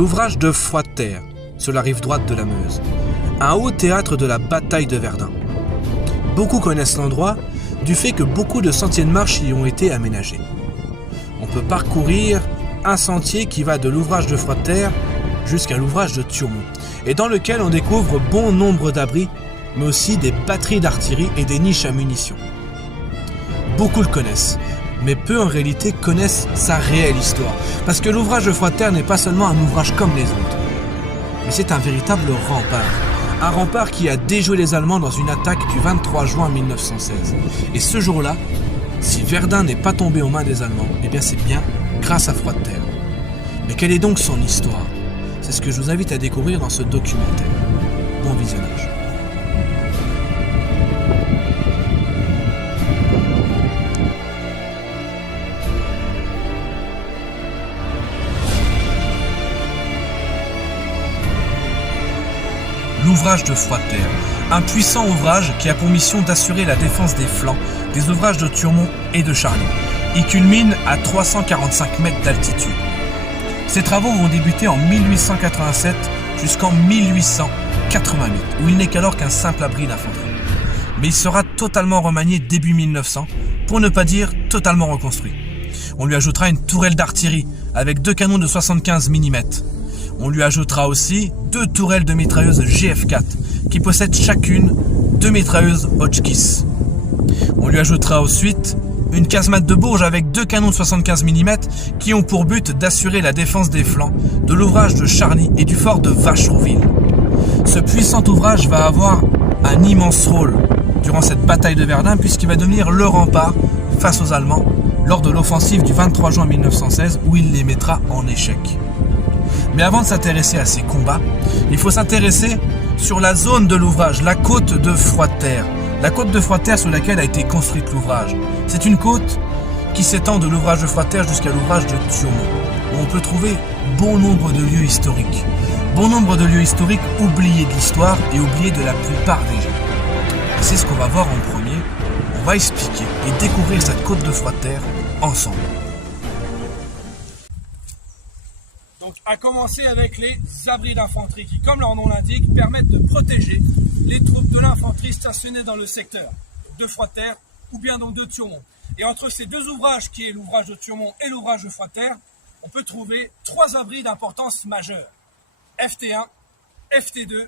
l'ouvrage de Froidterre, sur la rive droite de la Meuse, un haut théâtre de la bataille de Verdun. Beaucoup connaissent l'endroit du fait que beaucoup de sentiers de marche y ont été aménagés. On peut parcourir un sentier qui va de l'ouvrage de Froidterre jusqu'à l'ouvrage de Turmont, et dans lequel on découvre bon nombre d'abris, mais aussi des batteries d'artillerie et des niches à munitions. Beaucoup le connaissent, mais peu en réalité connaissent sa réelle histoire, parce que l'ouvrage de Froidterre n'est pas seulement un ouvrage comme les autres, mais c'est un véritable rempart. Un rempart qui a déjoué les Allemands dans une attaque du 23 juin 1916. Et ce jour-là, si Verdun n'est pas tombé aux mains des Allemands, eh bien c'est bien grâce à Froidterre. Mais quelle est donc son histoire ? C'est ce que je vous invite à découvrir dans ce documentaire. Bon visionnage. L'ouvrage de Froidterre, un puissant ouvrage qui a pour mission d'assurer la défense des flancs des ouvrages de Turmont et de Charny. Il culmine à 345 mètres d'altitude. Ces travaux vont débuter en 1887 jusqu'en 1888, où il n'est qu'alors qu'un simple abri d'infanterie. Mais il sera totalement remanié début 1900, pour ne pas dire totalement reconstruit. On lui ajoutera une tourelle d'artillerie avec 2 canons de 75 mm. On lui ajoutera aussi 2 tourelles de mitrailleuses GF4 qui possèdent chacune 2 mitrailleuses Hotchkiss. On lui ajoutera ensuite une casemate de Bourges avec 2 canons de 75 mm qui ont pour but d'assurer la défense des flancs de l'ouvrage de Charny et du fort de Vacherouville. Ce puissant ouvrage va avoir un immense rôle durant cette bataille de Verdun puisqu'il va devenir le rempart face aux Allemands lors de l'offensive du 23 juin 1916 où il les mettra en échec. Mais avant de s'intéresser à ces combats, il faut s'intéresser sur la zone de l'ouvrage, la côte de Froidterre. La côte de Froidterre sur laquelle a été construite l'ouvrage. C'est une côte qui s'étend de l'ouvrage de Froidterre jusqu'à l'ouvrage de Turmont, où on peut trouver bon nombre de lieux historiques. Bon nombre de lieux historiques oubliés de l'histoire et oubliés de la plupart des gens. Et c'est ce qu'on va voir en premier. On va expliquer et découvrir cette côte de Froidterre ensemble. Donc, à commencer avec les abris d'infanterie qui, comme leur nom l'indique, permettent de protéger les troupes de l'infanterie stationnées dans le secteur de Froidterre ou bien donc de Turmont. Et entre ces deux ouvrages, qui est l'ouvrage de Turmont et l'ouvrage de Froidterre, on peut trouver 3 abris d'importance majeure. FT1, FT2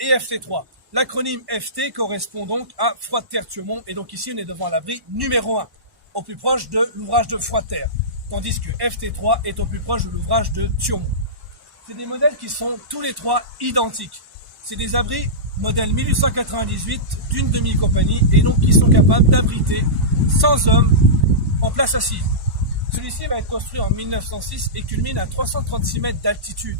et FT3. L'acronyme FT correspond donc à Froidterre-Turmont, et donc ici on est devant l'abri numéro 1, au plus proche de l'ouvrage de Froidterre, tandis que FT3 est au plus proche de l'ouvrage de Turmont. C'est des modèles qui sont tous les 3 identiques. C'est des abris modèle 1898 d'une demi-compagnie et donc qui sont capables d'abriter 100 hommes en place assise. Celui-ci va être construit en 1906 et culmine à 336 mètres d'altitude.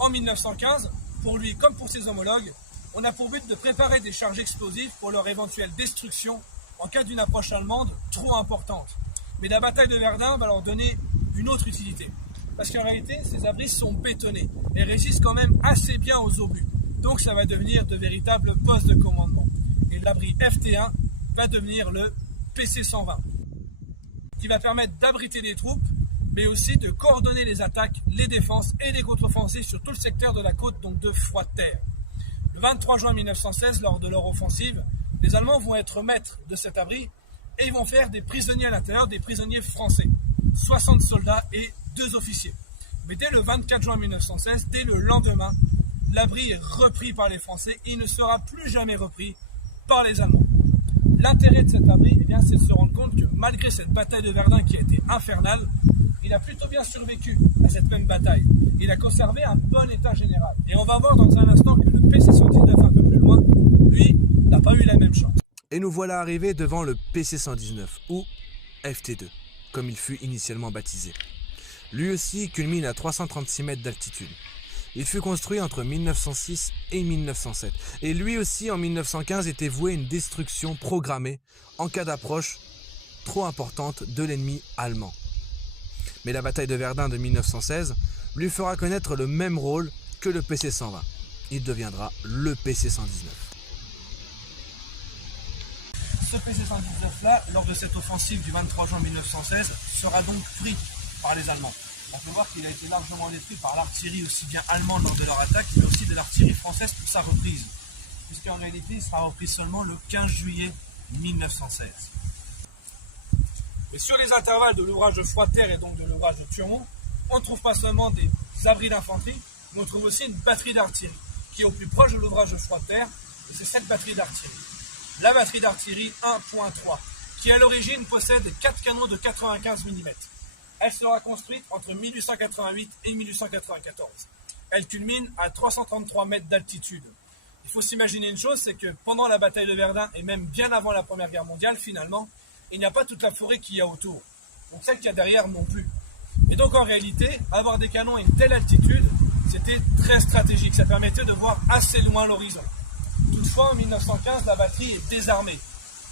En 1915, pour lui comme pour ses homologues, on a pour but de préparer des charges explosives pour leur éventuelle destruction en cas d'une approche allemande trop importante. Mais la bataille de Verdun va leur donner une autre utilité. Parce qu'en réalité, ces abris sont bétonnés et résistent quand même assez bien aux obus. Donc ça va devenir de véritables postes de commandement. Et l'abri FT1 va devenir le PC-120, qui va permettre d'abriter les troupes, mais aussi de coordonner les attaques, les défenses et les contre-offensives sur tout le secteur de la côte, donc de Froidterre. Le 23 juin 1916, lors de leur offensive, les Allemands vont être maîtres de cet abri et ils vont faire des prisonniers à l'intérieur, des prisonniers français, 60 soldats et 2 officiers. Mais dès le 24 juin 1916, dès le lendemain, l'abri est repris par les Français et il ne sera plus jamais repris par les Allemands. L'intérêt de cet abri, c'est de se rendre compte que malgré cette bataille de Verdun qui a été infernale, il a plutôt bien survécu à cette même bataille. Il a conservé un bon état général. Et on va voir dans un instant que le PC-119 un peu plus loin, lui, n'a pas eu la même chance. Et nous voilà arrivés devant le PC-119, ou FT2, comme il fut initialement baptisé. Lui aussi culmine à 336 mètres d'altitude. Il fut construit entre 1906 et 1907. Et lui aussi, en 1915, était voué à une destruction programmée en cas d'approche trop importante de l'ennemi allemand. Mais la bataille de Verdun de 1916 lui fera connaître le même rôle que le PC-120. Il deviendra le PC-119. Ce PC-119-là, lors de cette offensive du 23 juin 1916, sera donc pris par les Allemands. On peut voir qu'il a été largement détruit par l'artillerie aussi bien allemande lors de leur attaque, mais aussi de l'artillerie française pour sa reprise. Puisqu'en réalité, il sera repris seulement le 15 juillet 1916. Et sur les intervalles de l'ouvrage de Froidterre et donc de l'ouvrage de Turmont, on ne trouve pas seulement des abris d'infanterie, mais on trouve aussi une batterie d'artillerie, qui est au plus proche de l'ouvrage de Froidterre, et c'est cette batterie d'artillerie. La batterie d'artillerie 1.3, qui à l'origine possède 4 canons de 95 mm. Elle sera construite entre 1888 et 1894. Elle culmine à 333 mètres d'altitude. Il faut s'imaginer une chose, c'est que pendant la bataille de Verdun, et même bien avant la Première Guerre mondiale, finalement, il n'y a pas toute la forêt qu'il y a autour. Donc celle qu'il y a derrière non plus. Et donc en réalité, avoir des canons à une telle altitude, c'était très stratégique. Ça permettait de voir assez loin l'horizon. Toutefois, en 1915, la batterie est désarmée,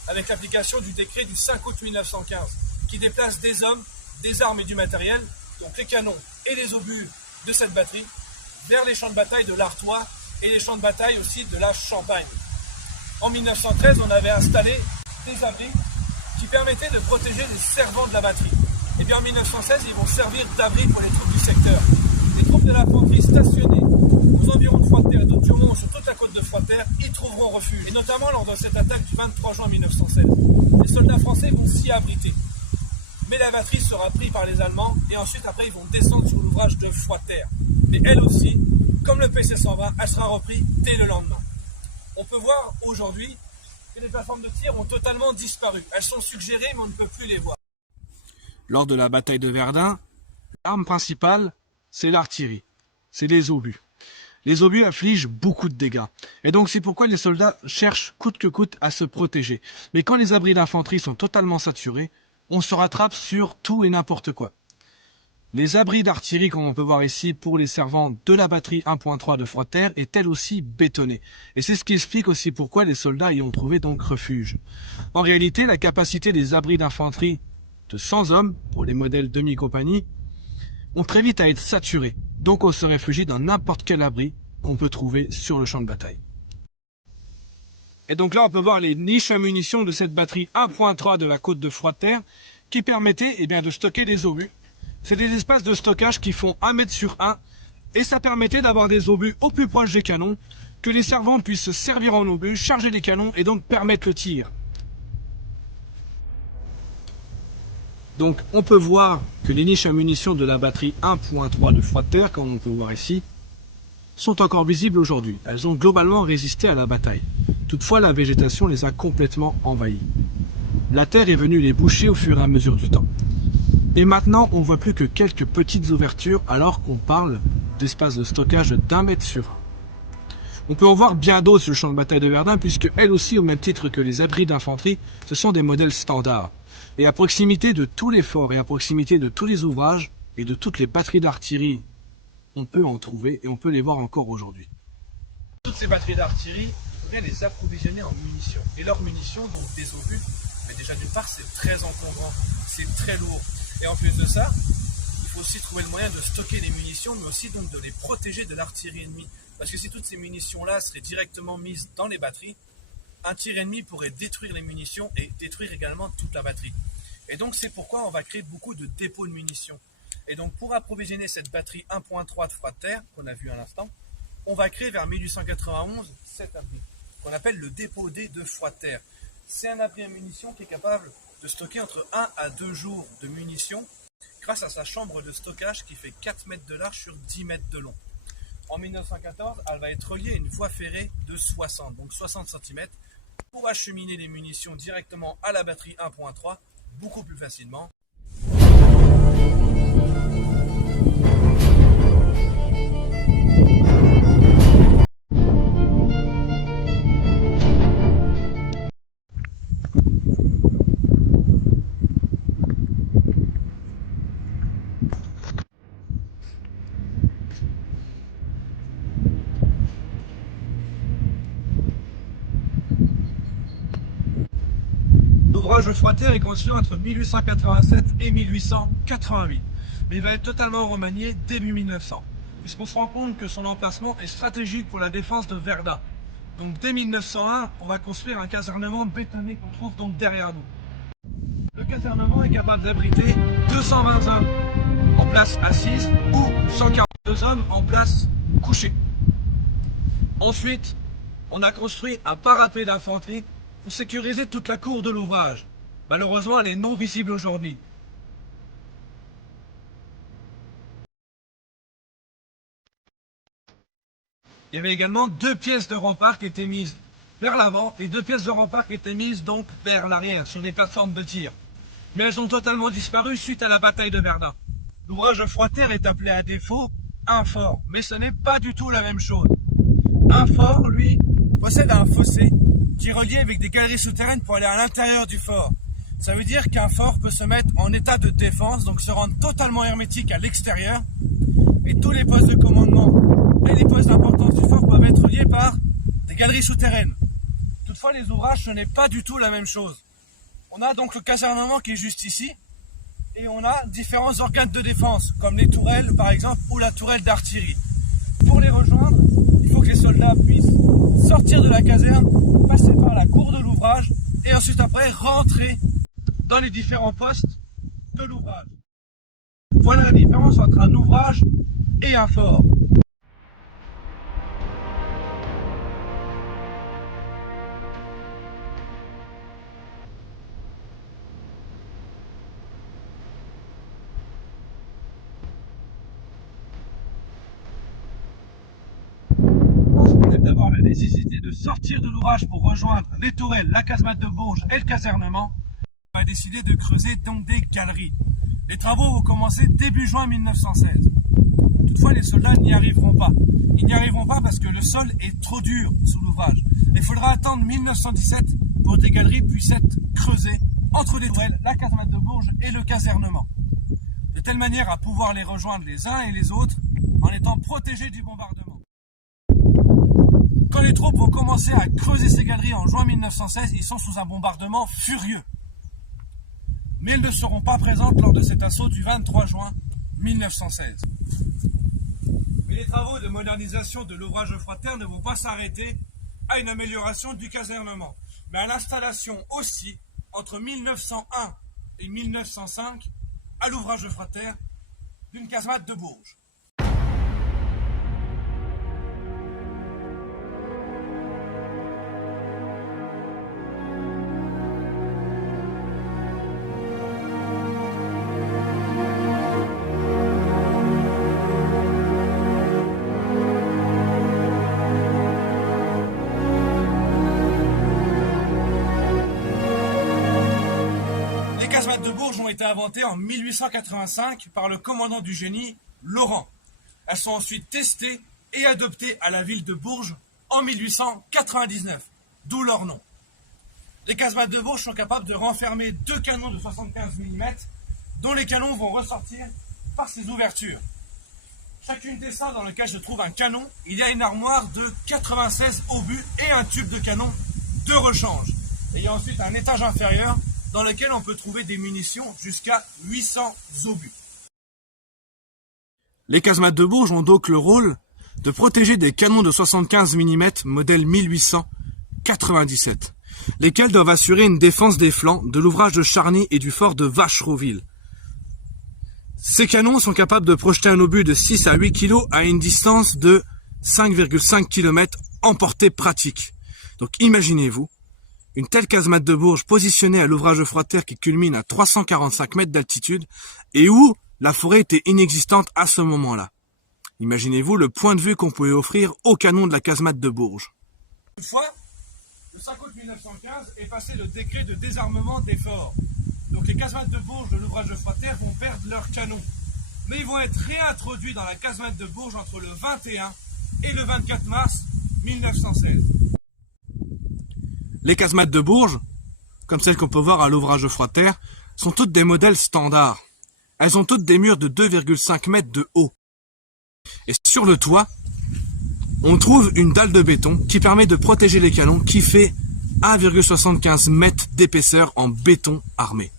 avec l'application du décret du 5 août 1915, qui déplace des hommes, des armes et du matériel, donc les canons et les obus de cette batterie, vers les champs de bataille de l'Artois et les champs de bataille aussi de la Champagne. En 1913, on avait installé des abris qui permettaient de protéger les servants de la batterie. Et bien en 1916, ils vont servir d'abri pour les troupes du secteur. Les troupes de l'infanterie stationnées aux environs de Froidterre et de Turmont, sur toute la côte de Froidterre, y trouveront refuge. Et notamment lors de cette attaque du 23 juin 1916. Les soldats français vont s'y abriter. Mais la batterie sera prise par les Allemands et ensuite après ils vont descendre sur l'ouvrage de Froidterre. Mais elle aussi, comme le PC-120, elle sera reprise dès le lendemain. On peut voir aujourd'hui que les plateformes de tir ont totalement disparu. Elles sont suggérées mais on ne peut plus les voir. Lors de la bataille de Verdun, l'arme principale, c'est l'artillerie, c'est les obus. Les obus affligent beaucoup de dégâts. Et donc c'est pourquoi les soldats cherchent coûte que coûte à se protéger. Mais quand les abris d'infanterie sont totalement saturés, on se rattrape sur tout et n'importe quoi. Les abris d'artillerie, comme on peut voir ici, pour les servants de la batterie 1.3 de Froidterre, est elle aussi bétonnée. Et c'est ce qui explique aussi pourquoi les soldats y ont trouvé donc refuge. En réalité, la capacité des abris d'infanterie de 100 hommes, pour les modèles demi-compagnie, ont très vite à être saturés. Donc on se réfugie dans n'importe quel abri qu'on peut trouver sur le champ de bataille. Et donc là, on peut voir les niches à munitions de cette batterie 1.3 de la côte de Froidterre qui permettaient de stocker des obus. C'est des espaces de stockage qui font 1 mètre sur 1 et ça permettait d'avoir des obus au plus proche des canons, que les servants puissent se servir en obus, charger les canons et donc permettre le tir. Donc on peut voir que les niches à munitions de la batterie 1.3 de Froidterre, comme on peut voir ici, sont encore visibles aujourd'hui. Elles ont globalement résisté à la bataille. Toutefois, la végétation les a complètement envahies. La terre est venue les boucher au fur et à mesure du temps. Et maintenant, on ne voit plus que quelques petites ouvertures alors qu'on parle d'espace de stockage d'1 mètre sur 1. On peut en voir bien d'autres sur le champ de bataille de Verdun, puisque elles aussi, au même titre que les abris d'infanterie, ce sont des modèles standards. Et à proximité de tous les forts et à proximité de tous les ouvrages et de toutes les batteries d'artillerie, on peut en trouver et on peut les voir encore aujourd'hui. Toutes ces batteries d'artillerie, il faudrait les approvisionner en munitions. Et leurs munitions, donc des obus, mais déjà d'une part c'est très encombrant, c'est très lourd. Et en plus de ça, il faut aussi trouver le moyen de stocker les munitions, mais aussi donc de les protéger de l'artillerie ennemie. Parce que si toutes ces munitions-là seraient directement mises dans les batteries, un tir ennemi pourrait détruire les munitions et détruire également toute la batterie. Et donc c'est pourquoi on va créer beaucoup de dépôts de munitions. Et donc pour approvisionner cette batterie 1.3 de Froidterre, qu'on a vu à l'instant, on va créer vers 1891 cet abri, qu'on appelle le dépôt D de Froidterre. C'est un abri à munitions qui est capable de stocker entre 1 à 2 jours de munitions grâce à sa chambre de stockage qui fait 4 mètres de large sur 10 mètres de long. En 1914, elle va être reliée à une voie ferrée de 60, donc 60 cm, pour acheminer les munitions directement à la batterie 1.3 beaucoup plus facilement. L'ouvrage de Froidterre est construit entre 1887 et 1888, mais il va être totalement remanié début 1900, puisqu'on se rend compte que son emplacement est stratégique pour la défense de Verdun. Donc dès 1901, on va construire un casernement bétonné qu'on trouve donc derrière nous. Le casernement est capable d'abriter 220 hommes. En en place assise ou 142 hommes en place couchée. Ensuite, on a construit un parapet d'infanterie pour sécuriser toute la cour de l'ouvrage. Malheureusement, elle est non visible aujourd'hui. Il y avait également 2 pièces de rempart qui étaient mises vers l'avant et 2 pièces de rempart qui étaient mises donc vers l'arrière, sur des plateformes de tir. Mais elles ont totalement disparu suite à la bataille de Verdun. L'ouvrage de Froidterre est appelé à défaut un fort, mais ce n'est pas du tout la même chose. Un fort, lui, possède un fossé qui est relié avec des galeries souterraines pour aller à l'intérieur du fort. Ça veut dire qu'un fort peut se mettre en état de défense, donc se rendre totalement hermétique à l'extérieur, et tous les postes de commandement et les postes d'importance du fort peuvent être reliés par des galeries souterraines. Toutefois, les ouvrages, ce n'est pas du tout la même chose. On a donc le casernement qui est juste ici, et on a différents organes de défense, comme les tourelles par exemple, ou la tourelle d'artillerie. Pour les rejoindre, il faut que les soldats puissent sortir de la caserne, passer par la cour de l'ouvrage, et ensuite après rentrer dans les différents postes de l'ouvrage. Voilà la différence entre un ouvrage et un fort. D'abord la nécessité de sortir de l'ouvrage pour rejoindre les tourelles, la casemate de Bourges et le casernement. On a décidé de creuser donc des galeries. Les travaux vont commencer début juin 1916. Toutefois, les soldats n'y arriveront pas. Ils n'y arriveront pas parce que le sol est trop dur sous l'ouvrage. Il faudra attendre 1917 pour que des galeries puissent être creusées entre les tourelles, la casemate de Bourges et le casernement. De telle manière à pouvoir les rejoindre les uns et les autres en étant protégés du bombardement. Quand les troupes vont commencer à creuser ces galeries en juin 1916, ils sont sous un bombardement furieux. Mais elles ne seront pas présentes lors de cet assaut du 23 juin 1916. Mais les travaux de modernisation de l'ouvrage de Froidterre ne vont pas s'arrêter à une amélioration du casernement, mais à l'installation aussi, entre 1901 et 1905, à l'ouvrage de Froidterre, d'une casemate de Bourges. Les casemates de Bourges ont été inventées en 1885 par le commandant du génie, Laurent. Elles sont ensuite testées et adoptées à la ville de Bourges en 1899, d'où leur nom. Les casemates de Bourges sont capables de renfermer 2 canons de 75 mm, dont les canons vont ressortir par ces ouvertures. Chacune des salles dans lesquelles se trouve un canon, il y a une armoire de 96 obus et un tube de canon de rechange. Et il y a ensuite un étage inférieur dans lequel on peut trouver des munitions jusqu'à 800 obus. Les casemates de Bourges ont donc le rôle de protéger des canons de 75 mm modèle 1897, lesquels doivent assurer une défense des flancs de l'ouvrage de Charny et du fort de Vachereauville. Ces canons sont capables de projeter un obus de 6 à 8 kg à une distance de 5,5 km en portée pratique. Donc imaginez-vous, une telle casemate de Bourges positionnée à l'ouvrage de Froidterre qui culmine à 345 mètres d'altitude et où la forêt était inexistante à ce moment-là. Imaginez-vous le point de vue qu'on pouvait offrir aux canons de la casemate de Bourges. Toutefois, le 5 août 1915 est passé le décret de désarmement des forts. Donc les casemates de Bourges de l'ouvrage de Froidterre vont perdre leurs canons. Mais ils vont être réintroduits dans la casemate de Bourges entre le 21 et le 24 mars 1916. Les casemates de Bourges, comme celles qu'on peut voir à l'ouvrage de Froidterre, sont toutes des modèles standards. Elles ont toutes des murs de 2,5 mètres de haut. Et sur le toit, on trouve une dalle de béton qui permet de protéger les canons qui fait 1,75 mètres d'épaisseur en béton armé.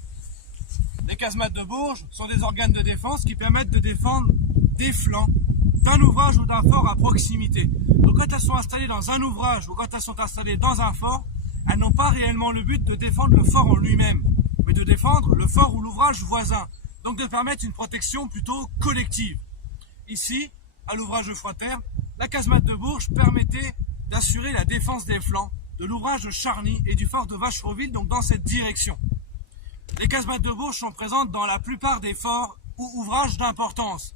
Les casemates de Bourges sont des organes de défense qui permettent de défendre des flancs d'un ouvrage ou d'un fort à proximité. Donc quand elles sont installées dans un ouvrage ou quand elles sont installées dans un fort, elles n'ont pas réellement le but de défendre le fort en lui-même, mais de défendre le fort ou l'ouvrage voisin. donc de permettre une protection plutôt collective. Ici, à l'ouvrage de Froidterre, la casemate de Bourges permettait d'assurer la défense des flancs de l'ouvrage de Charny et du fort de Vachereauville, donc dans cette direction. Les casemates de Bourges sont présentes dans la plupart des forts ou ouvrages d'importance.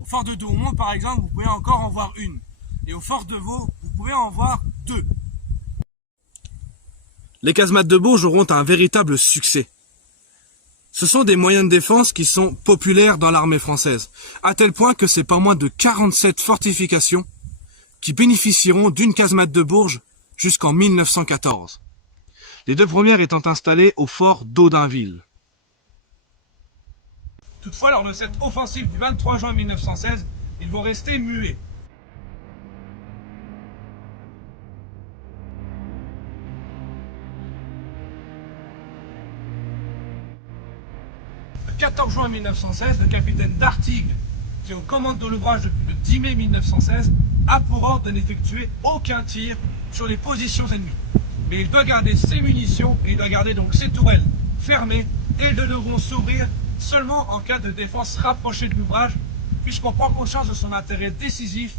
Au fort de Douaumont, par exemple, vous pouvez encore en voir une. Et au fort de Vaux, vous pouvez en voir deux. Les casemates de Bourges auront un véritable succès. Ce sont des moyens de défense qui sont populaires dans l'armée française, à tel point que c'est pas moins de 47 fortifications qui bénéficieront d'une casemate de Bourges jusqu'en 1914. Les deux premières étant installées au fort d'Audinville. Toutefois, lors de cette offensive du 23 juin 1916, ils vont rester muets. Le 14 juin 1916, le capitaine d'Artigues, qui est aux commandes de l'ouvrage depuis le 10 mai 1916, a pour ordre de n'effectuer aucun tir sur les positions ennemies. Mais il doit garder ses munitions et il doit garder donc ses tourelles fermées et elles devront s'ouvrir seulement en cas de défense rapprochée de l'ouvrage, puisqu'on prend conscience de son intérêt décisif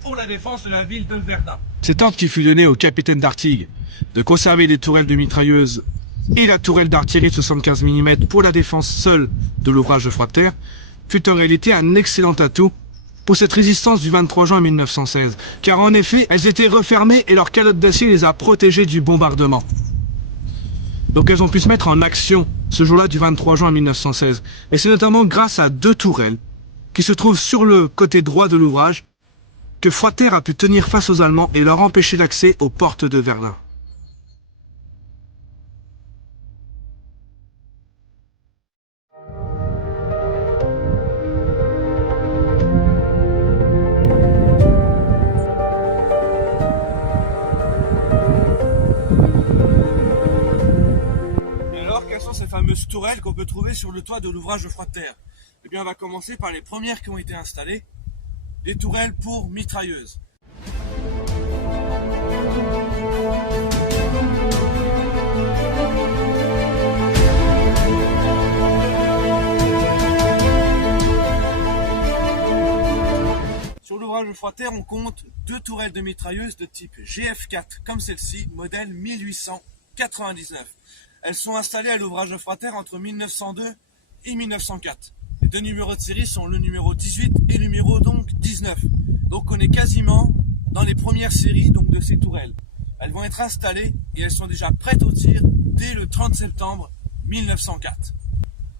pour la défense de la ville de Verdun. Cet ordre qui fut donné au capitaine d'Artigues de conserver les tourelles de mitrailleuses et la tourelle d'artillerie de 75 mm pour la défense seule de l'ouvrage de Froidterre fut en réalité un excellent atout pour cette résistance du 23 juin 1916, car en effet, elles étaient refermées et leur calotte d'acier les a protégées du bombardement. Donc elles ont pu se mettre en action ce jour-là du 23 juin 1916. Et c'est notamment grâce à deux tourelles qui se trouvent sur le côté droit de l'ouvrage que Froidterre a pu tenir face aux Allemands et leur empêcher l'accès aux portes de Verdun. Ces fameuses tourelles qu'on peut trouver sur le toit de l'ouvrage de Froidterre. Eh bien, on va commencer par les premières qui ont été installées, les tourelles pour mitrailleuses. Sur l'ouvrage de Froidterre, on compte deux tourelles de mitrailleuses de type GF4, comme celle-ci, modèle 1899. Elles sont installées à l'ouvrage de Froidterre entre 1902 et 1904. Les deux numéros de série sont le numéro 18 et le numéro donc 19. Donc on est quasiment dans les premières séries donc de ces tourelles. Elles vont être installées et elles sont déjà prêtes au tir dès le 30 septembre 1904.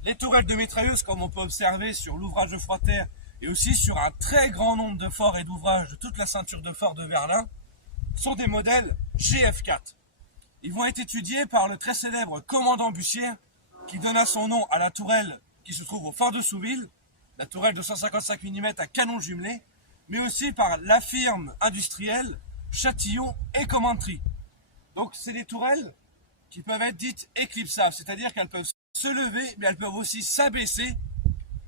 Les tourelles de mitrailleuses, comme on peut observer sur l'ouvrage de Froidterre et aussi sur un très grand nombre de forts et d'ouvrages de toute la ceinture de forts de Verdun, sont des modèles GF4. Ils vont être étudiés par le très célèbre commandant Bussière, qui donna son nom à la tourelle qui se trouve au fort de Souville, la tourelle de 155 mm à canon jumelé, mais aussi par la firme industrielle Châtillon et Commentry. Donc c'est des tourelles qui peuvent être dites éclipsables, c'est-à-dire qu'elles peuvent se lever, mais elles peuvent aussi s'abaisser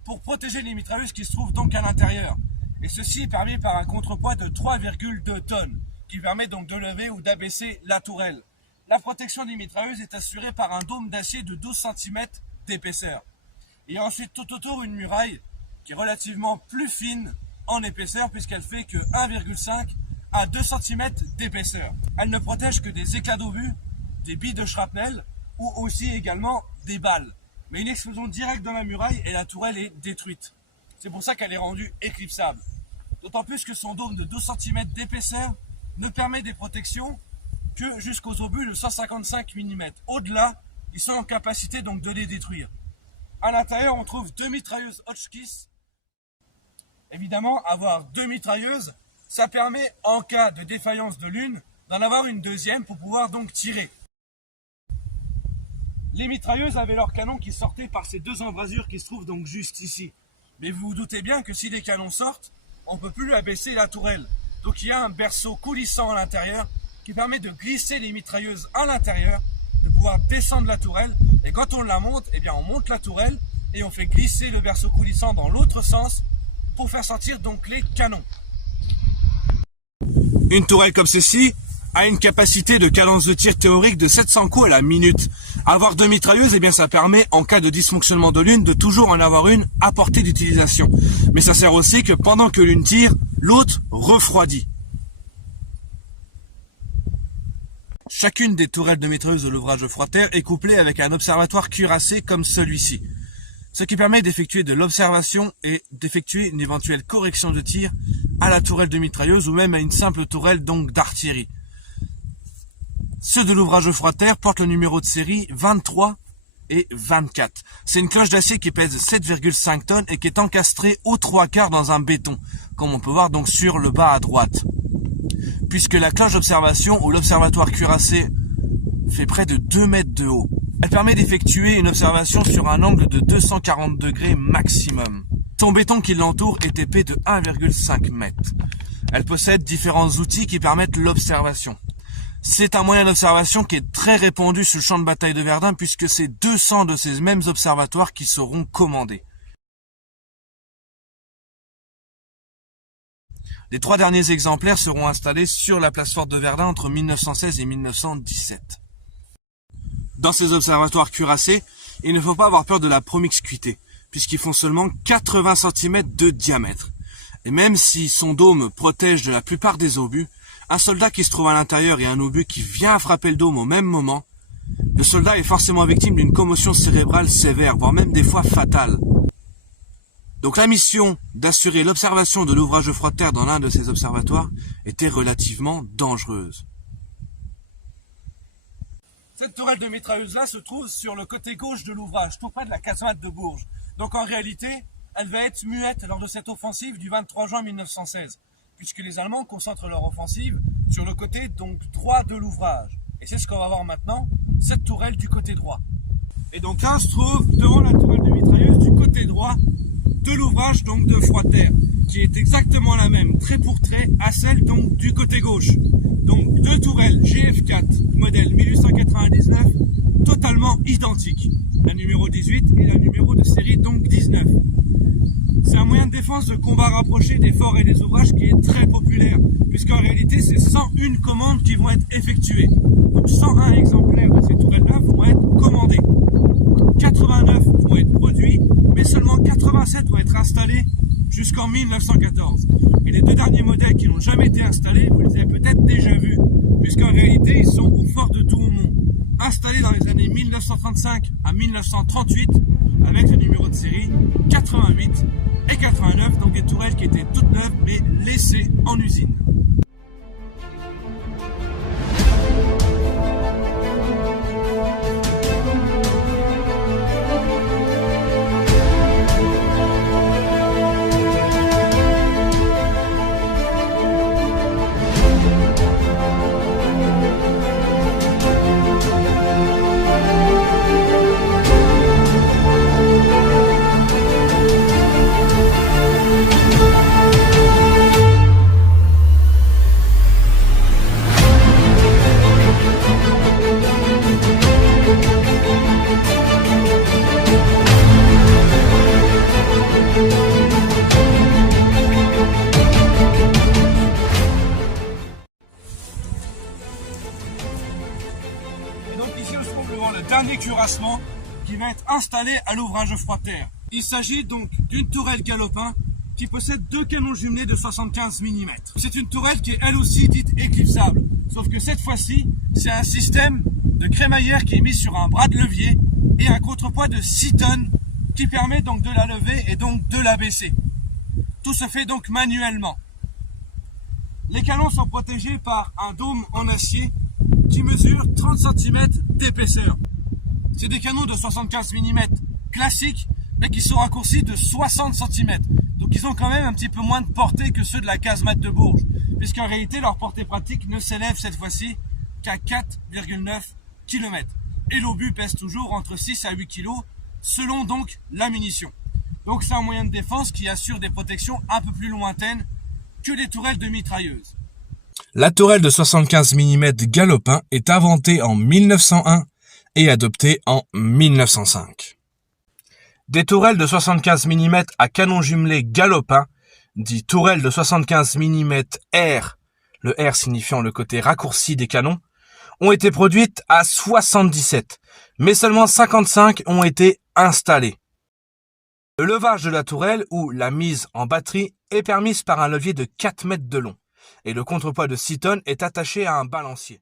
pour protéger les mitrailleuses qui se trouvent donc à l'intérieur. Et ceci est permis par un contrepoids de 3,2 tonnes, qui permet donc de lever ou d'abaisser la tourelle. La protection des mitrailleuses est assurée par un dôme d'acier de 12 cm d'épaisseur. Il y a ensuite tout autour une muraille qui est relativement plus fine en épaisseur puisqu'elle fait que 1,5 à 2 cm d'épaisseur. Elle ne protège que des éclats d'obus, des billes de shrapnel ou aussi également des balles. Mais une explosion directe dans la muraille et la tourelle est détruite. C'est pour ça qu'elle est rendue éclipsable. D'autant plus que son dôme de 12 cm d'épaisseur ne permet des protections que jusqu'aux obus de 155 mm. Au-delà, ils sont en capacité donc de les détruire. À l'intérieur, on trouve deux mitrailleuses Hotchkiss. Évidemment, avoir deux mitrailleuses, ça permet, en cas de défaillance de l'une, d'en avoir une deuxième pour pouvoir donc tirer. Les mitrailleuses avaient leurs canons qui sortaient par ces deux embrasures qui se trouvent donc juste ici. Mais vous vous doutez bien que si les canons sortent, on ne peut plus abaisser la tourelle. Donc il y a un berceau coulissant à l'intérieur qui permet de glisser les mitrailleuses à l'intérieur, de pouvoir descendre la tourelle. Et quand on la monte, eh bien on monte la tourelle et on fait glisser le berceau coulissant dans l'autre sens pour faire sortir donc les canons. Une tourelle comme celle-ci a une capacité de cadence de tir théorique de 700 coups à la minute. Avoir 2 mitrailleuses, eh bien, ça permet, en cas de dysfonctionnement de l'une, de toujours en avoir une à portée d'utilisation. Mais ça sert aussi que pendant que l'une tire, l'autre refroidit. Chacune des tourelles de mitrailleuses de l'ouvrage de froid-terre est couplée avec un observatoire cuirassé comme celui-ci, ce qui permet d'effectuer de l'observation et d'effectuer une éventuelle correction de tir à la tourelle de mitrailleuse ou même à une simple tourelle donc d'artillerie. Ceux de l'ouvrage de froid-terre portent le numéro de série 23 et 24. C'est une cloche d'acier qui pèse 7,5 tonnes et qui est encastrée aux 3/4 dans un béton, comme on peut voir donc sur le bas à droite. Puisque la cloche d'observation ou l'observatoire cuirassé fait près de 2 mètres de haut. Elle permet d'effectuer une observation sur un angle de 240 degrés maximum. Son béton qui l'entoure est épais de 1,5 m. Elle possède différents outils qui permettent l'observation. C'est un moyen d'observation qui est très répandu sur le champ de bataille de Verdun puisque c'est 200 de ces mêmes observatoires qui seront commandés. Les 3 derniers exemplaires seront installés sur la place forte de Verdun entre 1916 et 1917. Dans ces observatoires cuirassés, il ne faut pas avoir peur de la promiscuité, puisqu'ils font seulement 80 cm de diamètre. Et même si son dôme protège de la plupart des obus, un soldat qui se trouve à l'intérieur et un obus qui vient frapper le dôme au même moment, le soldat est forcément victime d'une commotion cérébrale sévère, voire même des fois fatale. Donc la mission d'assurer l'observation de l'ouvrage de froid-terre dans l'un de ces observatoires était relativement dangereuse. Cette tourelle de mitrailleuse-là se trouve sur le côté gauche de l'ouvrage, tout près de la casemate de Bourges. Donc en réalité, elle va être muette lors de cette offensive du 23 juin 1916, puisque les Allemands concentrent leur offensive sur le côté donc droit de l'ouvrage. Et c'est ce qu'on va voir maintenant, cette tourelle du côté droit. Et donc là, on se trouve devant la tourelle de mitrailleuse du côté droit de l'ouvrage donc de froid-terre, qui est exactement la même, trait pour trait, à celle donc du côté gauche. Donc 2 tourelles GF4 modèle 1899, totalement identiques. La numéro 18 et la numéro de série donc 19. C'est un moyen de défense de combat rapproché des forts et des ouvrages qui est très populaire, puisqu'en réalité c'est 101 commandes qui vont être effectuées. Donc 101 exemplaires de ces tourelles-là vont être commandés. 89 vont être produits, mais seulement 87 vont être installés jusqu'en 1914. Et les 2 derniers modèles qui n'ont jamais été installés, vous les avez peut-être déjà vus, puisqu'en réalité ils sont au fort de Douaumont, installés dans les années 1935 à 1938, avec le numéro de série 88 et 89, donc des tourelles qui étaient toutes neuves mais laissées en usine. Dernier cuirassement qui va être installé à l'ouvrage de froid-terre. Il s'agit donc d'une tourelle galopin qui possède 2 canons jumelés de 75 mm. C'est une tourelle qui est elle aussi dite éclipsable, sauf que cette fois-ci, c'est un système de crémaillère qui est mis sur un bras de levier et un contrepoids de 6 tonnes qui permet donc de la lever et donc de la baisser. Tout se fait donc manuellement. Les canons sont protégés par un dôme en acier qui mesure 30 cm d'épaisseur. C'est des canons de 75 mm classiques, mais qui sont raccourcis de 60 cm. Donc ils ont quand même un petit peu moins de portée que ceux de la casemate de Bourges, puisqu'en réalité leur portée pratique ne s'élève cette fois-ci qu'à 4,9 km. Et l'obus pèse toujours entre 6 à 8 kg, selon donc la munition. Donc c'est un moyen de défense qui assure des protections un peu plus lointaines que les tourelles de mitrailleuses. La tourelle de 75 mm galopin est inventée en 1901 et adoptée en 1905. Des tourelles de 75 mm à canon jumelé galopin, dit tourelles de 75 mm R, le R signifiant le côté raccourci des canons, ont été produites à 77, mais seulement 55 ont été installées. Le levage de la tourelle ou la mise en batterie est permise par un levier de 4 mètres de long et le contrepoids de 6 tonnes est attaché à un balancier.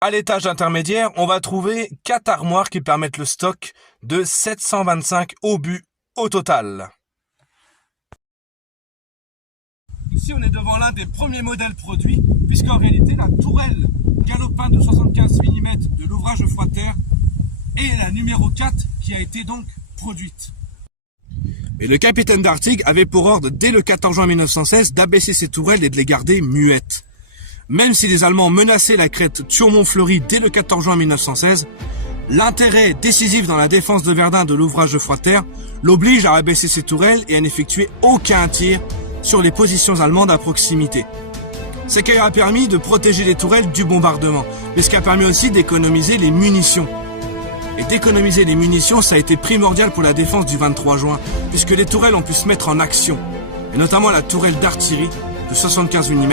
À l'étage intermédiaire, on va trouver 4 armoires qui permettent le stock de 725 obus au total. Ici, on est devant l'un des premiers modèles produits, puisqu'en réalité, la tourelle galopin de 75 mm de l'ouvrage Froidterre est la numéro 4 qui a été donc produite. Et le capitaine d'Artigue avait pour ordre, dès le 14 juin 1916, d'abaisser ses tourelles et de les garder muettes. Même si les Allemands menaçaient la crête Thurmont-Fleury dès le 14 juin 1916, l'intérêt décisif dans la défense de Verdun de l'ouvrage de Froidterre l'oblige à abaisser ses tourelles et à n'effectuer aucun tir sur les positions allemandes à proximité. Ce qui a permis de protéger les tourelles du bombardement, mais ce qui a permis aussi d'économiser les munitions. Et d'économiser les munitions, ça a été primordial pour la défense du 23 juin, puisque les tourelles ont pu se mettre en action, et notamment la tourelle d'artillerie de 75 mm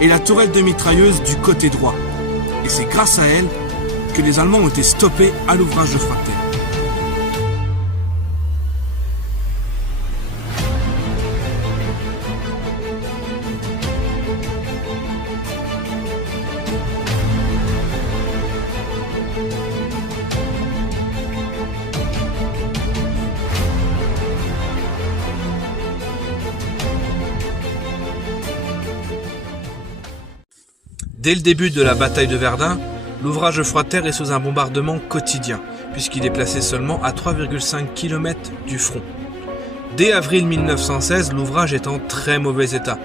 et la tourelle de mitrailleuse du côté droit. Et c'est grâce à elle que les Allemands ont été stoppés à l'ouvrage de Froidterre. Dès le début de la bataille de Verdun, l'ouvrage de Froidterre est sous un bombardement quotidien, puisqu'il est placé seulement à 3,5 km du front. Dès avril 1916, l'ouvrage est en très mauvais état,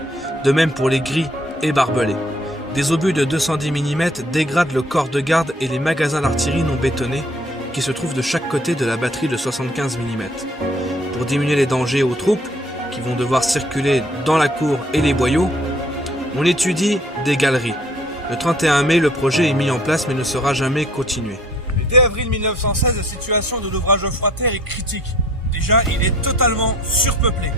de même pour les grilles et barbelés. Des obus de 210 mm dégradent le corps de garde et les magasins d'artillerie non bétonnés qui se trouvent de chaque côté de la batterie de 75 mm. Pour diminuer les dangers aux troupes, qui vont devoir circuler dans la cour et les boyaux, on étudie des galeries. Le 31 mai, le projet est mis en place mais ne sera jamais continué. Dès avril 1916, la situation de l'ouvrage de Froidterre est critique. Déjà, il est totalement surpeuplé.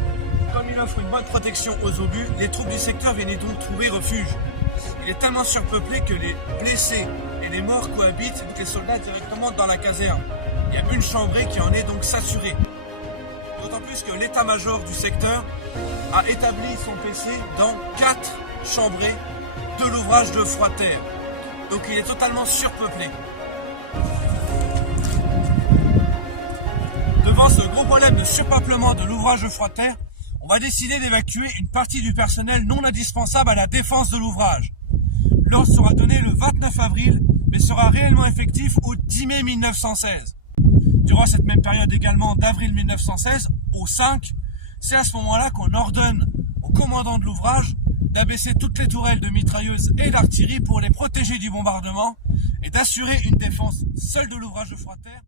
Comme il offre une bonne protection aux obus, les troupes du secteur viennent donc trouver refuge. Il est tellement surpeuplé que les blessés et les morts cohabitent avec les soldats directement dans la caserne. Il y a une chambrée qui en est donc saturée. D'autant plus que l'état-major du secteur a établi son PC dans 4 chambrées de l'ouvrage de Froidterre. Donc il est totalement surpeuplé. Devant ce gros problème de surpeuplement de l'ouvrage de Froidterre, on va décider d'évacuer une partie du personnel non indispensable à la défense de l'ouvrage. L'ordre sera donné le 29 avril, mais sera réellement effectif au 10 mai 1916. Durant cette même période également, d'avril 1916 au 5, c'est à ce moment-là qu'on ordonne au commandant de l'ouvrage d'abaisser toutes les tourelles de mitrailleuses et d'artillerie pour les protéger du bombardement et d'assurer une défense seule de l'ouvrage de Froidterre.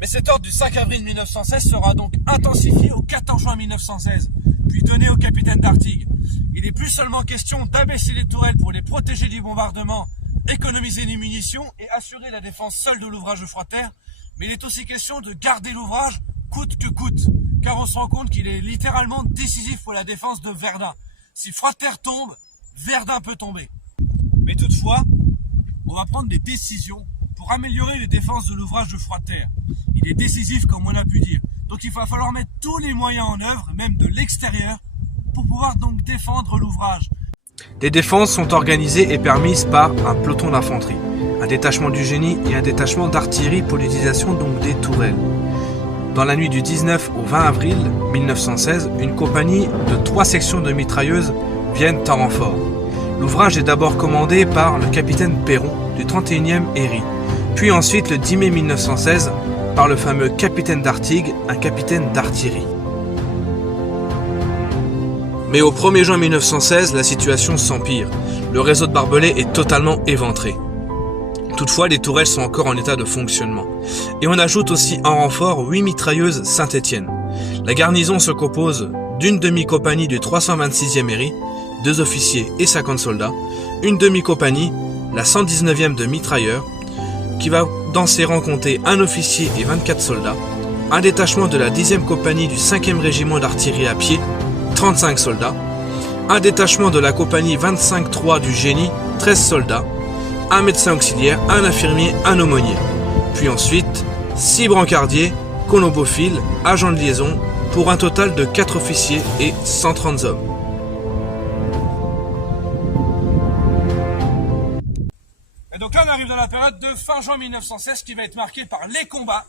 Mais cet ordre du 5 avril 1916 sera donc intensifié au 14 juin 1916, puis donné au capitaine d'Artigue. Il n'est plus seulement question d'abaisser les tourelles pour les protéger du bombardement, économiser les munitions et assurer la défense seule de l'ouvrage de Froidterre, mais il est aussi question de garder l'ouvrage coûte que coûte, car on se rend compte qu'il est littéralement décisif pour la défense de Verdun. Si Froidterre tombe, Verdun peut tomber. Mais toutefois, on va prendre des décisions pour améliorer les défenses de l'ouvrage de Froidterre. Il est décisif comme on a pu dire. Donc il va falloir mettre tous les moyens en œuvre, même de l'extérieur, pour pouvoir donc défendre l'ouvrage. Les défenses sont organisées et permises par un peloton d'infanterie, un détachement du génie et un détachement d'artillerie pour l'utilisation donc des tourelles. Dans la nuit du 19 au 20 avril 1916, une compagnie de 3 sections de mitrailleuses viennent en renfort. L'ouvrage est d'abord commandé par le capitaine Perron du 31e Héry, puis ensuite le 10 mai 1916 par le fameux capitaine d'Artigue, un capitaine d'artillerie. Mais au 1er juin 1916, la situation s'empire. Le réseau de barbelés est totalement éventré. Toutefois, les tourelles sont encore en état de fonctionnement. Et on ajoute aussi en renfort 8 mitrailleuses Saint-Étienne. La garnison se compose d'une demi-compagnie du 326e Héry, 2 officiers et 50 soldats, une demi-compagnie, la 119e de mitrailleurs, qui va dans ses rangs compter un officier et 24 soldats, un détachement de la 10e compagnie du 5e régiment d'artillerie à pied, 35 soldats, un détachement de la compagnie 25-3 du génie, 13 soldats, un médecin auxiliaire, un infirmier, un aumônier. Puis ensuite, 6 brancardiers, colombophiles, agents de liaison, pour un total de 4 officiers et 130 hommes. Et donc là, on arrive dans la période de fin juin 1916 qui va être marquée par les combats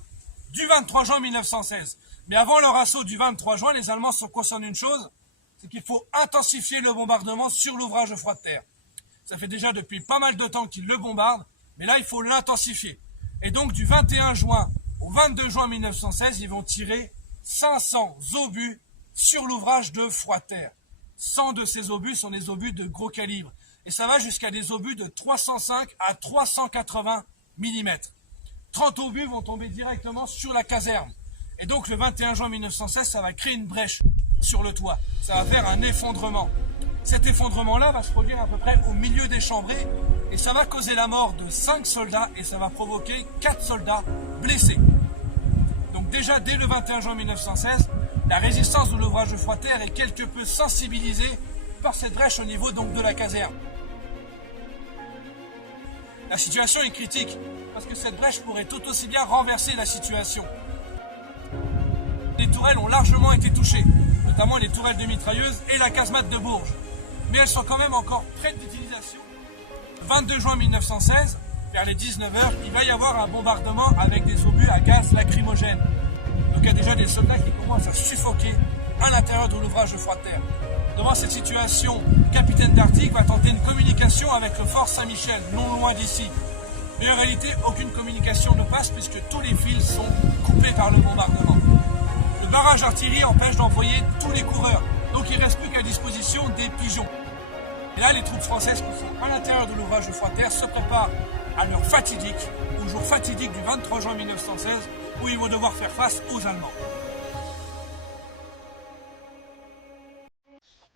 du 23 juin 1916. Mais avant leur assaut du 23 juin, les Allemands se conscients d'une chose, c'est qu'il faut intensifier le bombardement sur l'ouvrage de Froide-Terre. Ça fait déjà depuis pas mal de temps qu'ils le bombardent, mais là, il faut l'intensifier. Et donc, du 21 juin au 22 juin 1916, ils vont tirer 500 obus sur l'ouvrage de Froide-Terre. 100 de ces obus sont des obus de gros calibre. Et ça va jusqu'à des obus de 305 à 380 mm. 30 obus vont tomber directement sur la caserne. Et donc le 21 juin 1916, ça va créer une brèche sur le toit. Ça va faire un effondrement. Cet effondrement-là va se produire à peu près au milieu des chambrées et ça va causer la mort de 5 soldats et ça va provoquer 4 soldats blessés. Donc déjà, dès le 21 juin 1916, la résistance de l'ouvrage de Froide-Terre est quelque peu sensibilisée par cette brèche au niveau donc de la caserne. La situation est critique parce que cette brèche pourrait tout aussi bien renverser la situation. Les tourelles ont largement été touchées, notamment les tourelles de mitrailleuses et la casemate de Bourges. Mais elles sont quand même encore prêtes d'utilisation. Le 22 juin 1916, vers les 19h, il va y avoir un bombardement avec des obus à gaz lacrymogène. Donc il y a déjà des soldats qui commencent à suffoquer à l'intérieur de l'ouvrage de Froide-Terre. Devant cette situation, le capitaine d'Artigues va tenter une communication avec le fort Saint-Michel, non loin d'ici. Mais en réalité, aucune communication ne passe puisque tous les fils sont coupés par le bombardement. Le barrage d'artillerie empêche d'envoyer tous les coureurs, donc il ne reste plus qu'à disposition des pigeons. Et là, les troupes françaises qui sont à l'intérieur de l'ouvrage de Froide-Terre se préparent à l'heure fatidique, au jour fatidique du 23 juin 1916, où ils vont devoir faire face aux Allemands.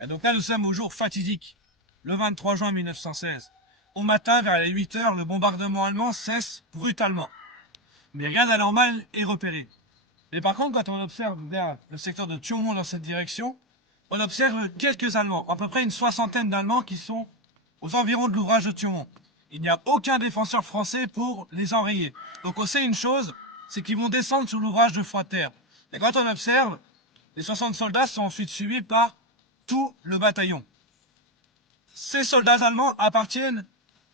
Et donc là, nous sommes au jour fatidique, le 23 juin 1916. Au matin, vers les 8h, le bombardement allemand cesse brutalement. Mais rien d'anormal est repéré. Mais par contre, quand on observe vers le secteur de Thionmont dans cette direction, on observe quelques Allemands, à peu près une soixantaine d'Allemands qui sont aux environs de l'ouvrage de Thionmont. Il n'y a aucun défenseur français pour les enrayer. Donc on sait une chose, c'est qu'ils vont descendre sur l'ouvrage de Froide-Terre. Et quand on observe, les 60 soldats sont ensuite suivis par tout le bataillon. Ces soldats allemands appartiennent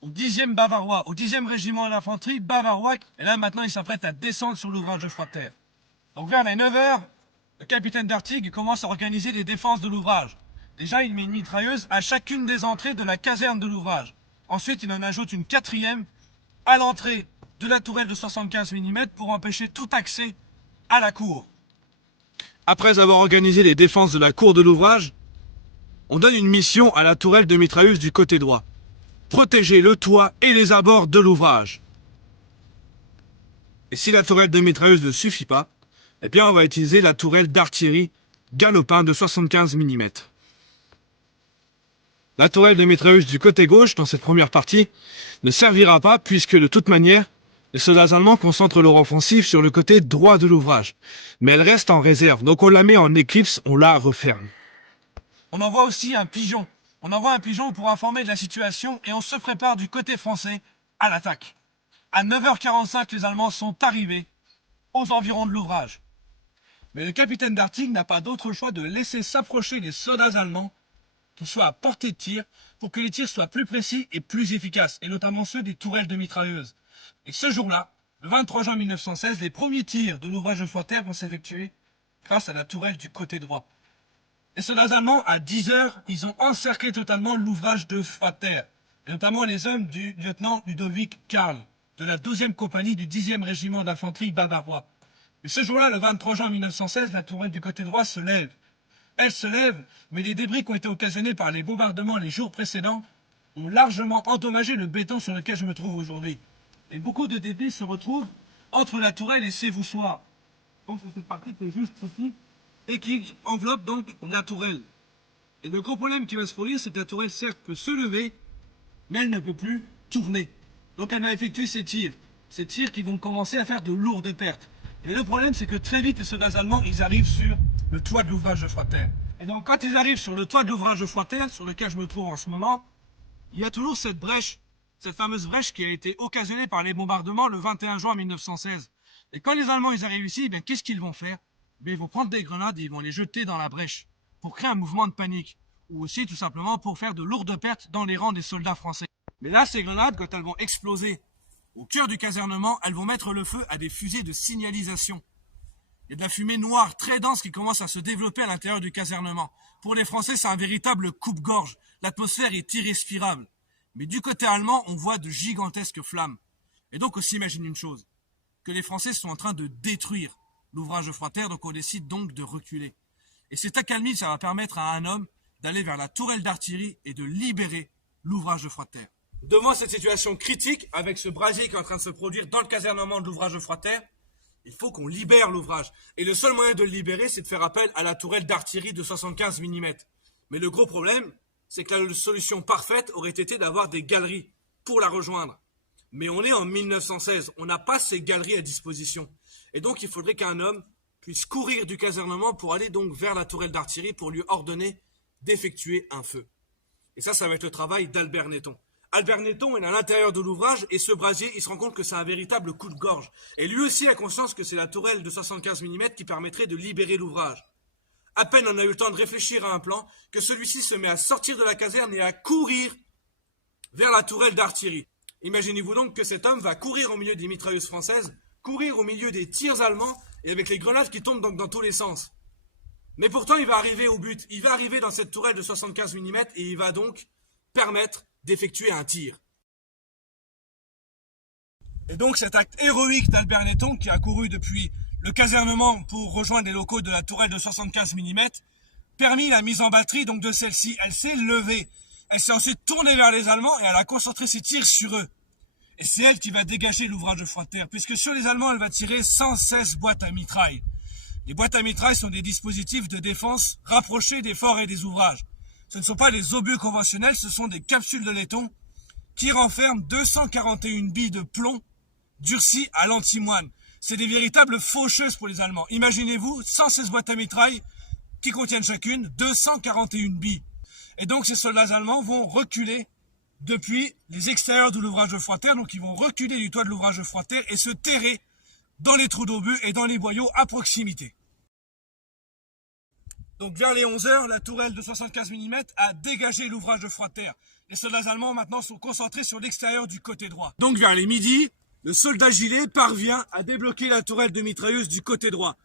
au 10e bavarois, au 10e régiment d'infanterie bavarois. Et là maintenant, ils s'apprêtent à descendre sur l'ouvrage de Froide-Terre. Donc vers les 9h, le capitaine d'Artigues commence à organiser les défenses de l'ouvrage. Déjà, il met une mitrailleuse à chacune des entrées de la caserne de l'ouvrage. Ensuite, il en ajoute une 4e à l'entrée de la tourelle de 75 mm pour empêcher tout accès à la cour. Après avoir organisé les défenses de la cour de l'ouvrage, on donne une mission à la tourelle de mitrailleuse du côté droit. Protéger le toit et les abords de l'ouvrage. Et si la tourelle de mitrailleuse ne suffit pas, eh bien on va utiliser la tourelle d'artillerie galopin de 75 mm. La tourelle de mitrailleuse du côté gauche, dans cette première partie, ne servira pas puisque de toute manière, les soldats allemands concentrent leur offensive sur le côté droit de l'ouvrage. Mais elle reste en réserve, donc on la met en éclipse, on la referme. On envoie aussi un pigeon. On envoie un pigeon pour informer de la situation et on se prépare du côté français à l'attaque. À 9h45, les Allemands sont arrivés aux environs de l'ouvrage. Mais le capitaine d'Artigues n'a pas d'autre choix de laisser s'approcher les soldats allemands qui soient à portée de tir pour que les tirs soient plus précis et plus efficaces, et notamment ceux des tourelles de mitrailleuses. Et ce jour-là, le 23 juin 1916, les premiers tirs de l'ouvrage de Froide-Terre vont s'effectuer grâce à la tourelle du côté droit. Les soldats allemands, à 10h, ils ont encerclé totalement l'ouvrage de Froide-Terre, et notamment les hommes du lieutenant Ludovic Karl, de la 12e compagnie du 10e régiment d'infanterie bavarois. Mais ce jour-là, le 23 juin 1916, la tourelle du côté droit se lève. Elle se lève, mais les débris qui ont été occasionnés par les bombardements les jours précédents ont largement endommagé le béton sur lequel je me trouve aujourd'hui. Et beaucoup de débris se retrouvent entre la tourelle et ses voussoirs. Donc c'est cette partie qui est juste ici et qui enveloppe donc la tourelle. Et le gros problème qui va se produire, c'est que la tourelle certes peut se lever, mais elle ne peut plus tourner. Donc elle va effectuer ces tirs qui vont commencer à faire de lourdes pertes. Et le problème, c'est que très vite, les soldats allemands, ils arrivent sur le toit de l'ouvrage de Froide-Terre. Et donc quand ils arrivent sur le toit de l'ouvrage de Froidterre, sur lequel je me trouve en ce moment, il y a toujours cette brèche, cette fameuse brèche qui a été occasionnée par les bombardements le 21 juin 1916. Et quand les Allemands ils arrivent ici, eh bien, qu'est-ce qu'ils vont faire? Ils vont prendre des grenades et ils vont les jeter dans la brèche pour créer un mouvement de panique. Ou aussi tout simplement pour faire de lourdes pertes dans les rangs des soldats français. Mais là, ces grenades, quand elles vont exploser au cœur du casernement, elles vont mettre le feu à des fusées de signalisation. Il y a de la fumée noire très dense qui commence à se développer à l'intérieur du casernement. Pour les Français, c'est un véritable coupe-gorge. L'atmosphère est irrespirable. Mais du côté allemand, on voit de gigantesques flammes. Et donc, on s'imagine une chose, que les Français sont en train de détruire l'ouvrage de Froidterre, donc on décide donc de reculer. Et cette accalmie, ça va permettre à un homme d'aller vers la tourelle d'artillerie et de libérer l'ouvrage de Froidterre. Devant cette situation critique, avec ce brasier qui est en train de se produire dans le casernement de l'ouvrage de Froidterre, il faut qu'on libère l'ouvrage. Et le seul moyen de le libérer, c'est de faire appel à la tourelle d'artillerie de 75 mm. Mais le gros problème, c'est que la solution parfaite aurait été d'avoir des galeries pour la rejoindre. Mais on est en 1916, on n'a pas ces galeries à disposition. Et donc il faudrait qu'un homme puisse courir du casernement pour aller donc vers la tourelle d'artillerie pour lui ordonner d'effectuer un feu. Et ça va être le travail d'Albert Netton. Albert Netton est à l'intérieur de l'ouvrage et ce brasier, il se rend compte que c'est un véritable coup de gorge. Et lui aussi a conscience que c'est la tourelle de 75 mm qui permettrait de libérer l'ouvrage. À peine on a eu le temps de réfléchir à un plan que celui-ci se met à sortir de la caserne et à courir vers la tourelle d'artillerie. Imaginez-vous donc que cet homme va courir au milieu des mitrailleuses françaises, courir au milieu des tirs allemands et avec les grenades qui tombent donc dans tous les sens. Mais pourtant, il va arriver au but. Il va arriver dans cette tourelle de 75 mm et il va donc permettre d'effectuer un tir. Et donc cet acte héroïque d'Albert Netton qui a couru depuis le casernement pour rejoindre les locaux de la tourelle de 75 mm permit la mise en batterie donc de celle-ci. Elle s'est levée. Elle s'est ensuite tournée vers les Allemands et elle a concentré ses tirs sur eux. Et c'est elle qui va dégager l'ouvrage de Froidterre, puisque sur les Allemands, elle va tirer 116 boîtes à mitraille. Les boîtes à mitraille sont des dispositifs de défense rapprochés des forts et des ouvrages. Ce ne sont pas des obus conventionnels, ce sont des capsules de laiton qui renferment 241 billes de plomb durcies à l'antimoine. C'est des véritables faucheuses pour les Allemands. Imaginez-vous 116 boîtes à mitraille qui contiennent chacune 241 billes. Et donc ces soldats allemands vont reculer depuis les extérieurs de l'ouvrage de Froidterre. Donc ils vont reculer du toit de l'ouvrage de Froidterre et se terrer dans les trous d'obus et dans les boyaux à proximité. Donc vers les 11 h, la tourelle de 75 mm a dégagé l'ouvrage de Froidterre. Les soldats allemands maintenant sont concentrés sur l'extérieur du côté droit. Donc vers les midi, le soldat gilet parvient à débloquer la tourelle de mitrailleuse du côté droit.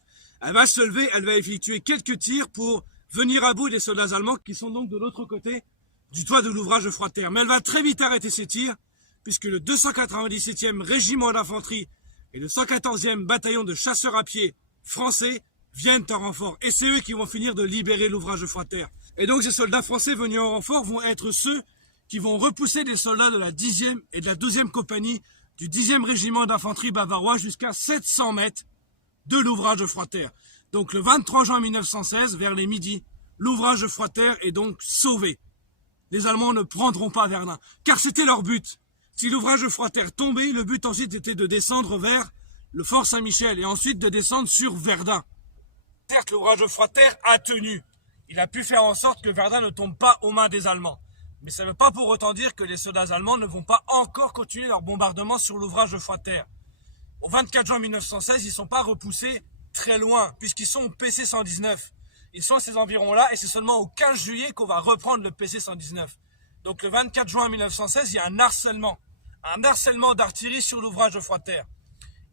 Elle va se lever, elle va effectuer quelques tirs pour venir à bout des soldats allemands qui sont donc de l'autre côté du toit de l'ouvrage de Froidterre. Mais elle va très vite arrêter ses tirs puisque le 297e régiment d'infanterie et le 114e bataillon de chasseurs à pied français viennent en renfort. Et c'est eux qui vont finir de libérer l'ouvrage de Froidterre. Et donc ces soldats français venus en renfort vont être ceux qui vont repousser des soldats de la 10e et de la 12e compagnie du 10e régiment d'infanterie bavarois jusqu'à 700 mètres de l'ouvrage de Froidterre. Donc le 23 juin 1916, vers les midi, l'ouvrage de Froidterre est donc sauvé. Les Allemands ne prendront pas Verdun, car c'était leur but. Si l'ouvrage de Froidterre tombait, le but ensuite était de descendre vers le fort Saint-Michel et ensuite de descendre sur Verdun. Certes, l'ouvrage de Froidterre a tenu. Il a pu faire en sorte que Verdun ne tombe pas aux mains des Allemands. Mais ça ne veut pas pour autant dire que les soldats allemands ne vont pas encore continuer leur bombardement sur l'ouvrage de Froidterre. Au 24 juin 1916, ils ne sont pas repoussés très loin, puisqu'ils sont au PC-119. Ils sont à ces environs-là, et c'est seulement au 15 juillet qu'on va reprendre le PC-119. Donc le 24 juin 1916, il y a un harcèlement d'artillerie sur l'ouvrage de Froidterre.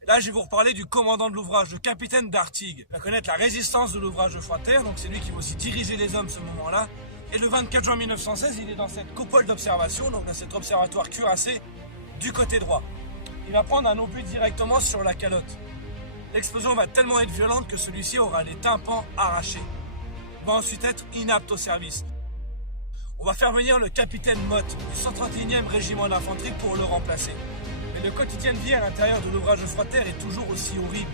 Et là, je vais vous reparler du commandant de l'ouvrage, le capitaine d'Artigues. Il va connaître la résistance de l'ouvrage de Froidterre, donc c'est lui qui va aussi diriger les hommes ce moment-là. Et le 24 juin 1916, il est dans cette coupole d'observation, donc dans cet observatoire cuirassé, du côté droit. Il va prendre un obus directement sur la calotte. L'explosion va tellement être violente que celui-ci aura les tympans arrachés. Il va ensuite être inapte au service. On va faire venir le capitaine Motte du 131e régiment d'infanterie pour le remplacer. Mais le quotidien de vie à l'intérieur de l'ouvrage de Froidterre est toujours aussi horrible.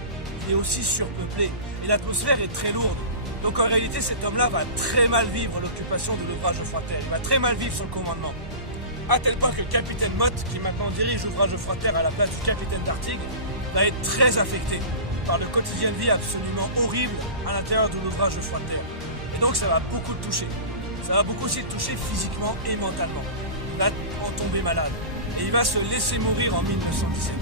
Il est aussi surpeuplé et l'atmosphère est très lourde. Donc en réalité, cet homme-là va très mal vivre l'occupation de l'ouvrage de Froidterre. Il va très mal vivre son commandement. À tel point que le capitaine Motte, qui maintenant dirige l'ouvrage de Froidterre à la place du capitaine d'Artigues, va être très affecté par le quotidien de vie absolument horrible à l'intérieur de l'ouvrage de Froidterre. Et donc ça va beaucoup le toucher. Ça va beaucoup aussi le toucher physiquement et mentalement. Il va en tomber malade. Et il va se laisser mourir en 1917.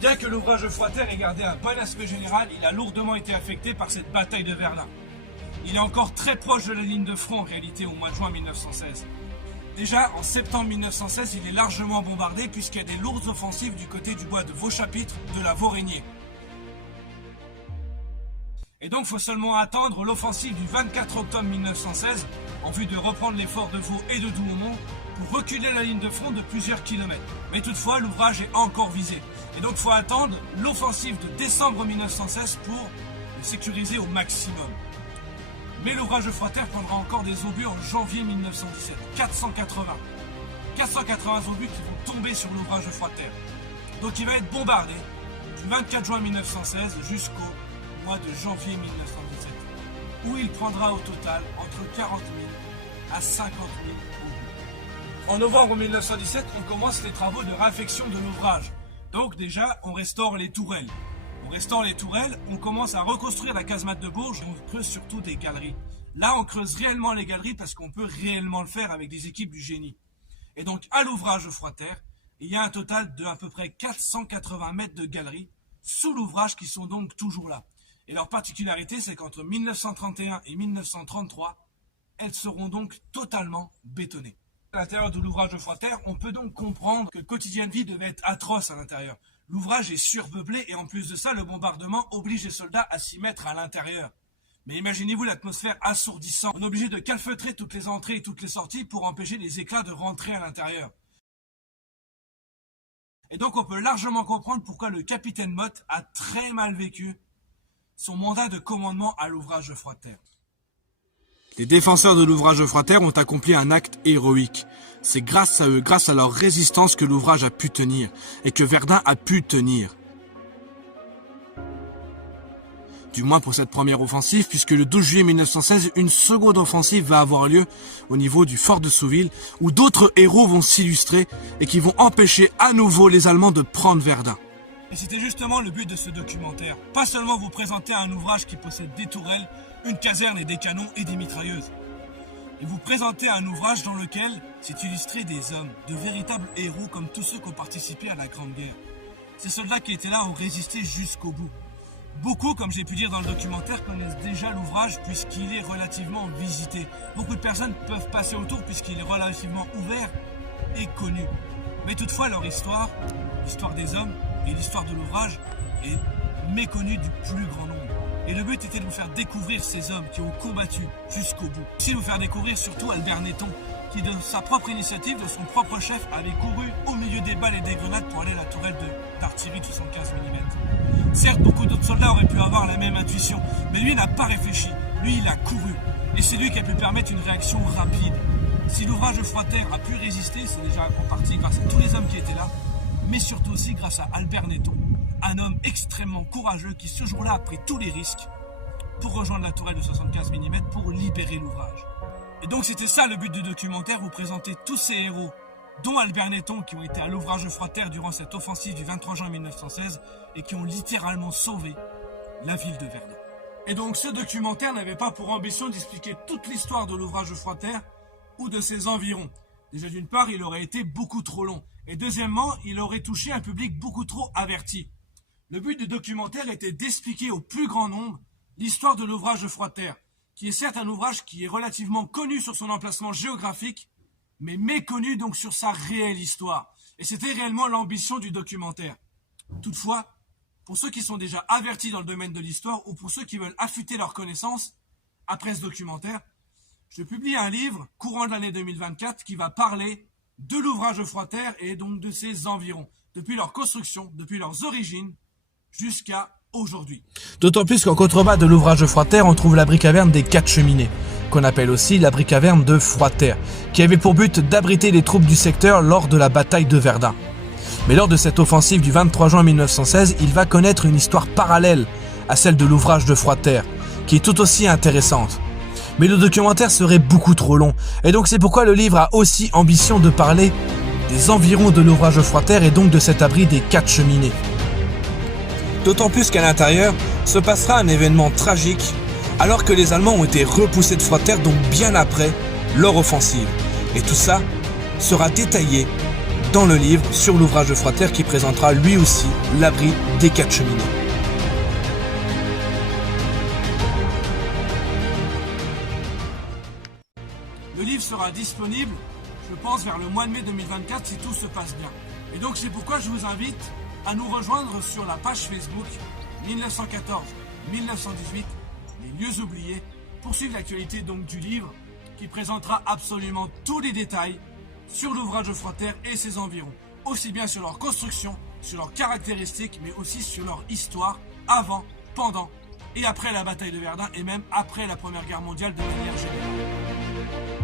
Bien que l'ouvrage Froidterre ait gardé un bon aspect général, il a lourdement été affecté par cette bataille de Verdun. Il est encore très proche de la ligne de front en réalité au mois de juin 1916. Déjà, en septembre 1916, il est largement bombardé puisqu'il y a des lourdes offensives du côté du bois de Vaux-Chapitre, de la Vaux-Régnier. Et donc, il faut seulement attendre l'offensive du 24 octobre 1916 en vue de reprendre les forts de Vaux et de Douaumont pour reculer la ligne de front de plusieurs kilomètres. Mais toutefois, l'ouvrage est encore visé. Et donc, il faut attendre l'offensive de décembre 1916 pour le sécuriser au maximum. Mais l'ouvrage de Froidterre prendra encore des obus en janvier 1917. 480 obus qui vont tomber sur l'ouvrage de Froidterre. Donc il va être bombardé du 24 juin 1916 jusqu'au mois de janvier 1917, où il prendra au total entre 40 000 à 50 000 obus. En novembre 1917, on commence les travaux de réaffection de l'ouvrage. Donc déjà, on restaure les tourelles. On restaure les tourelles, on commence à reconstruire la casemate de Bourges et on creuse surtout des galeries. Là, on creuse réellement les galeries parce qu'on peut réellement le faire avec des équipes du génie. Et donc, à l'ouvrage de Froidterre, il y a un total de à peu près 480 mètres de galeries sous l'ouvrage qui sont donc toujours là. Et leur particularité, c'est qu'entre 1931 et 1933, elles seront donc totalement bétonnées. À l'intérieur de l'ouvrage de Froidterre, on peut donc comprendre que le quotidien de vie devait être atroce à l'intérieur. L'ouvrage est surpeuplé et en plus de ça, le bombardement oblige les soldats à s'y mettre à l'intérieur. Mais imaginez-vous l'atmosphère assourdissante. On est obligé de calfeutrer toutes les entrées et toutes les sorties pour empêcher les éclats de rentrer à l'intérieur. Et donc on peut largement comprendre pourquoi le capitaine Motte a très mal vécu son mandat de commandement à l'ouvrage de Froidterre. Les défenseurs de l'ouvrage de Froidterre ont accompli un acte héroïque. C'est grâce à eux, grâce à leur résistance que l'ouvrage a pu tenir et que Verdun a pu tenir. Du moins pour cette première offensive, puisque le 12 juillet 1916, une seconde offensive va avoir lieu au niveau du fort de Souville, où d'autres héros vont s'illustrer et qui vont empêcher à nouveau les Allemands de prendre Verdun. Et c'était justement le but de ce documentaire. Pas seulement vous présenter un ouvrage qui possède des tourelles, une caserne et des canons et des mitrailleuses. Et vous présenter un ouvrage dans lequel s'est illustré des hommes, de véritables héros comme tous ceux qui ont participé à la Grande Guerre. Ces soldats qui étaient là ont résisté jusqu'au bout. Beaucoup, comme j'ai pu dire dans le documentaire, connaissent déjà l'ouvrage puisqu'il est relativement visité. Beaucoup de personnes peuvent passer autour puisqu'il est relativement ouvert et connu. Mais toutefois, leur histoire, l'histoire des hommes et l'histoire de l'ouvrage est méconnue du plus grand nombre. Et le but était de vous faire découvrir ces hommes qui ont combattu jusqu'au bout. Aussi de vous faire découvrir surtout Albert Netton, qui de sa propre initiative, de son propre chef, avait couru au milieu des balles et des grenades pour aller à la tourelle d'artillerie de 75 mm. Certes, beaucoup d'autres soldats auraient pu avoir la même intuition, mais lui n'a pas réfléchi. Lui, il a couru. Et c'est lui qui a pu permettre une réaction rapide. Si l'ouvrage de Froidterre a pu résister, c'est déjà en partie grâce à tous les hommes qui étaient là, mais surtout aussi grâce à Albert Netton, un homme extrêmement courageux qui ce jour-là a pris tous les risques pour rejoindre la tourelle de 75 mm pour libérer l'ouvrage. Et donc c'était ça le but du documentaire, vous présenter tous ces héros, dont Albert Netton, qui ont été à l'ouvrage de Froidterre durant cette offensive du 23 juin 1916 et qui ont littéralement sauvé la ville de Verdun. Et donc ce documentaire n'avait pas pour ambition d'expliquer toute l'histoire de l'ouvrage de Froidterre ou de ses environs. Déjà d'une part, il aurait été beaucoup trop long. Et deuxièmement, il aurait touché un public beaucoup trop averti. Le but du documentaire était d'expliquer au plus grand nombre l'histoire de l'ouvrage de Froidterre, qui est certes un ouvrage qui est relativement connu sur son emplacement géographique, mais méconnu donc sur sa réelle histoire. Et c'était réellement l'ambition du documentaire. Toutefois, pour ceux qui sont déjà avertis dans le domaine de l'histoire ou pour ceux qui veulent affûter leurs connaissances, après ce documentaire, je publie un livre courant de l'année 2024 qui va parler de l'ouvrage de Froidterre et donc de ses environs, depuis leur construction, depuis leurs origines, jusqu'à aujourd'hui. D'autant plus qu'en contrebas de l'ouvrage de Froidterre, on trouve l'abri caverne des 4 cheminées, qu'on appelle aussi l'abri caverne de Froidterre, qui avait pour but d'abriter les troupes du secteur lors de la bataille de Verdun. Mais lors de cette offensive du 23 juin 1916, il va connaître une histoire parallèle à celle de l'ouvrage de Froidterre, qui est tout aussi intéressante. Mais le documentaire serait beaucoup trop long, et donc c'est pourquoi le livre a aussi ambition de parler des environs de l'ouvrage de Froidterre et donc de cet abri des 4 cheminées. D'autant plus qu'à l'intérieur se passera un événement tragique alors que les Allemands ont été repoussés de Froidterre, donc bien après leur offensive. Et tout ça sera détaillé dans le livre sur l'ouvrage de Froidterre qui présentera lui aussi l'abri des 4 cheminées. Le livre sera disponible, je pense, vers le mois de mai 2024 si tout se passe bien. Et donc c'est pourquoi je vous invite à nous rejoindre sur la page Facebook 1914-1918, les lieux oubliés, pour suivre l'actualité donc du livre qui présentera absolument tous les détails sur l'ouvrage de Froidterre et ses environs, aussi bien sur leur construction, sur leurs caractéristiques, mais aussi sur leur histoire avant, pendant et après la bataille de Verdun et même après la Première Guerre mondiale de manière générale.